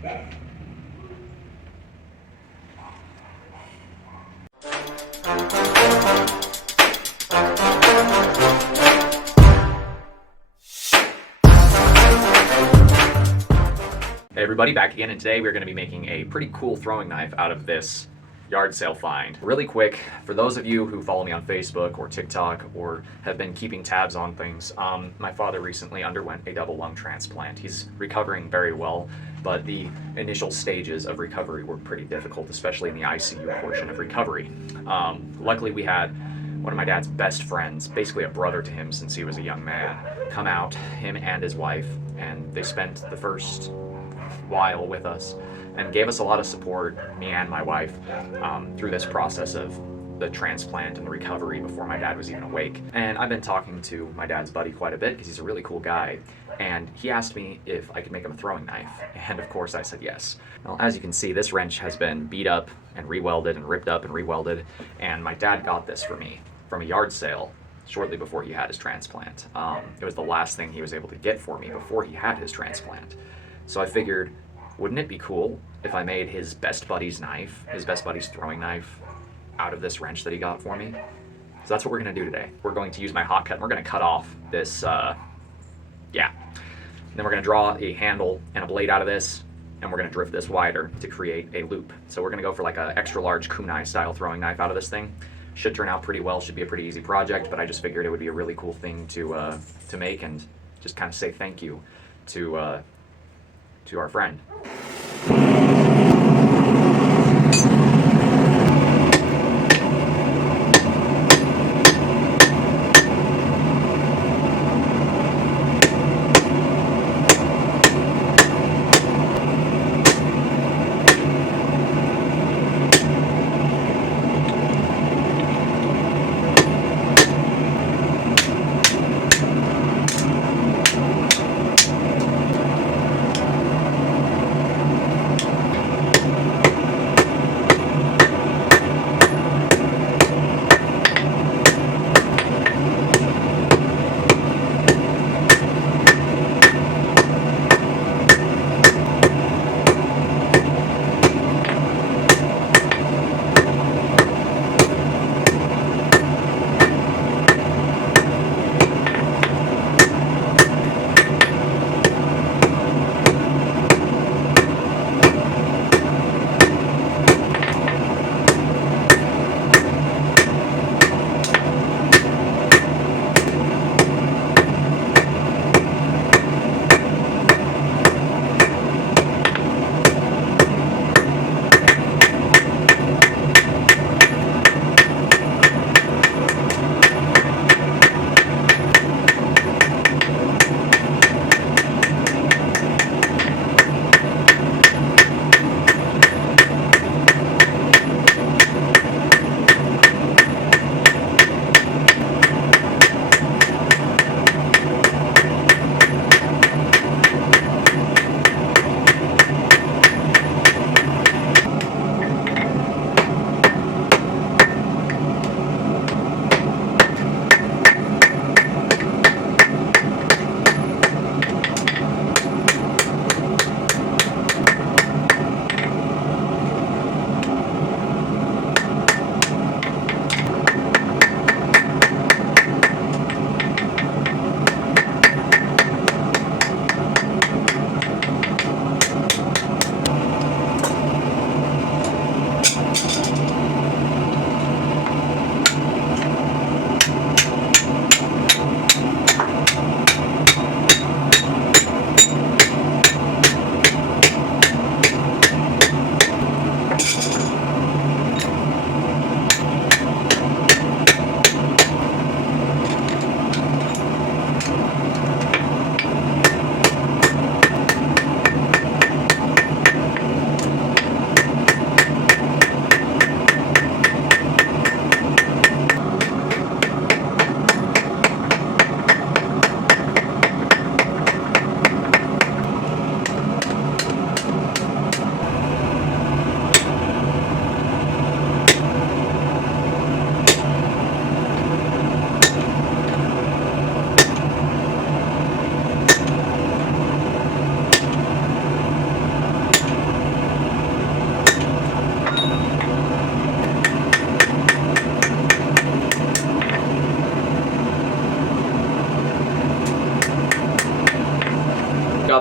Hey everybody, back again, and today we're going to be making a pretty cool throwing knife out of this yard sale find. Really quick, for those of you who follow me on Facebook or TikTok or have been keeping tabs on things, my father recently underwent a double lung transplant. He's recovering very well, but the initial stages of recovery were pretty difficult, especially in the ICU portion of recovery. Luckily we had one of my dad's best friends, basically a brother to him since he was a young man, come out, him and his wife, and they spent the first while with us and gave us a lot of support, me and my wife, through this process of the transplant and the recovery before my dad was even awake. And I've been talking to my dad's buddy quite a bit because he's a really cool guy, and he asked me if I could make him a throwing knife, and of course I said yes. Well, as you can see, this wrench has been beat up and rewelded and ripped up and rewelded, and my dad got this for me from a yard sale shortly before he had his transplant. It was the last thing he was able to get for me before he had his transplant. So I figured, wouldn't it be cool if I made his best buddy's knife, his best buddy's throwing knife, out of this wrench that he got for me? So that's what we're gonna do today. We're going to use my hot cut and we're gonna cut off this, And then we're gonna draw a handle and a blade out of this, and we're gonna drift this wider to create a loop. So we're gonna go for like an extra large kunai style throwing knife out of this thing. Should turn out pretty well, should be a pretty easy project, but I just figured it would be a really cool thing to make and just kind of say thank you to our friend.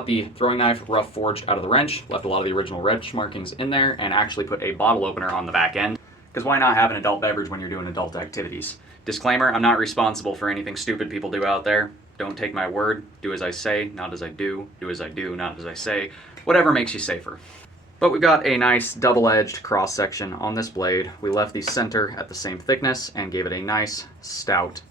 the throwing knife rough forged out of the wrench, left a lot of the original wrench markings in there, and actually put a bottle opener on the back end. Because why not have an adult beverage when you're doing adult activities? Disclaimer, I'm not responsible for anything stupid people do out there. Don't take my word. Do as I say, not as I do. Do as I do, not as I say. Whatever makes you safer. But we've got a nice double-edged cross section on this blade. We left the center at the same thickness and gave it a nice stout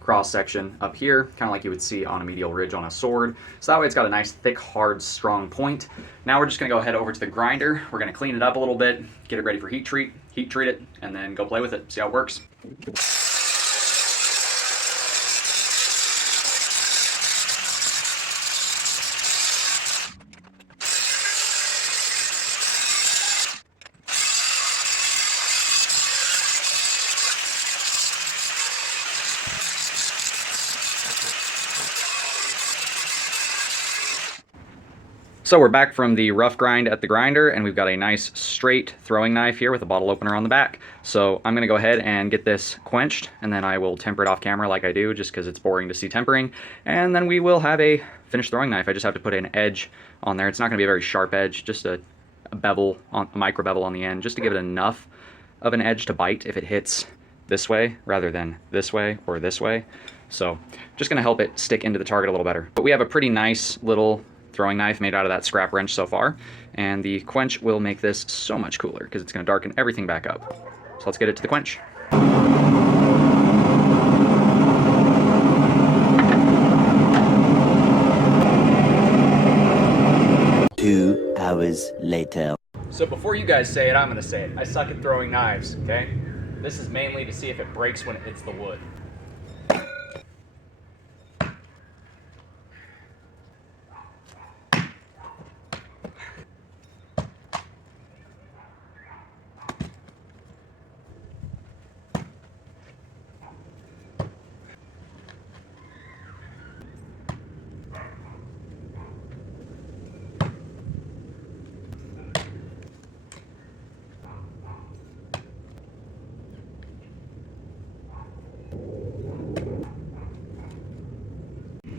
cross section up here, kind of like you would see on a medial ridge on a sword. So that way it's got a nice thick, hard, strong point. Now we're just gonna go ahead over to the grinder. We're gonna clean it up a little bit, get it ready for heat treat it, and then go play with it, see how it works. So we're back from the rough grind at the grinder, and we've got a nice straight throwing knife here with a bottle opener on the back. So I'm gonna go ahead and get this quenched, and then I will temper it off camera like I do, just because it's boring to see tempering. And then we will have a finished throwing knife. I just have to put an edge on there. It's not gonna be a very sharp edge, just a bevel, a micro bevel on the end, just to give it enough of an edge to bite if it hits this way rather than this way or this way. So just gonna help it stick into the target a little better. But we have a pretty nice little throwing knife made out of that scrap wrench so far, and the quench will make this so much cooler because it's going to darken everything back up. So let's get it to the quench. 2 hours later. So before you guys say it, I'm going to say it. I suck at throwing knives, okay? This is mainly to see if it breaks when it hits the wood.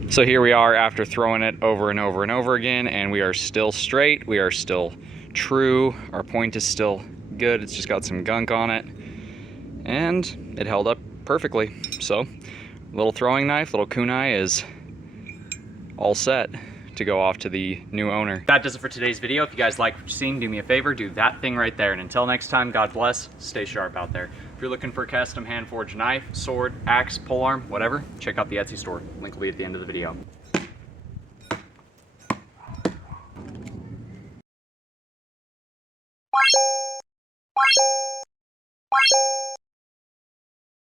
So here we are after throwing it over and over and over again, and we are still straight, we are still true, our point is still good, it's just got some gunk on it, and it held up perfectly. So, little throwing knife, little kunai is all set to go off to the new owner. That does it for today's video. If you guys like what you've seen, do me a favor, do that thing right there, and until next time, God bless, stay sharp out there. If you're looking for a custom hand-forged knife, sword, axe, polearm, whatever, check out the Etsy store. Link will be at the end of the video.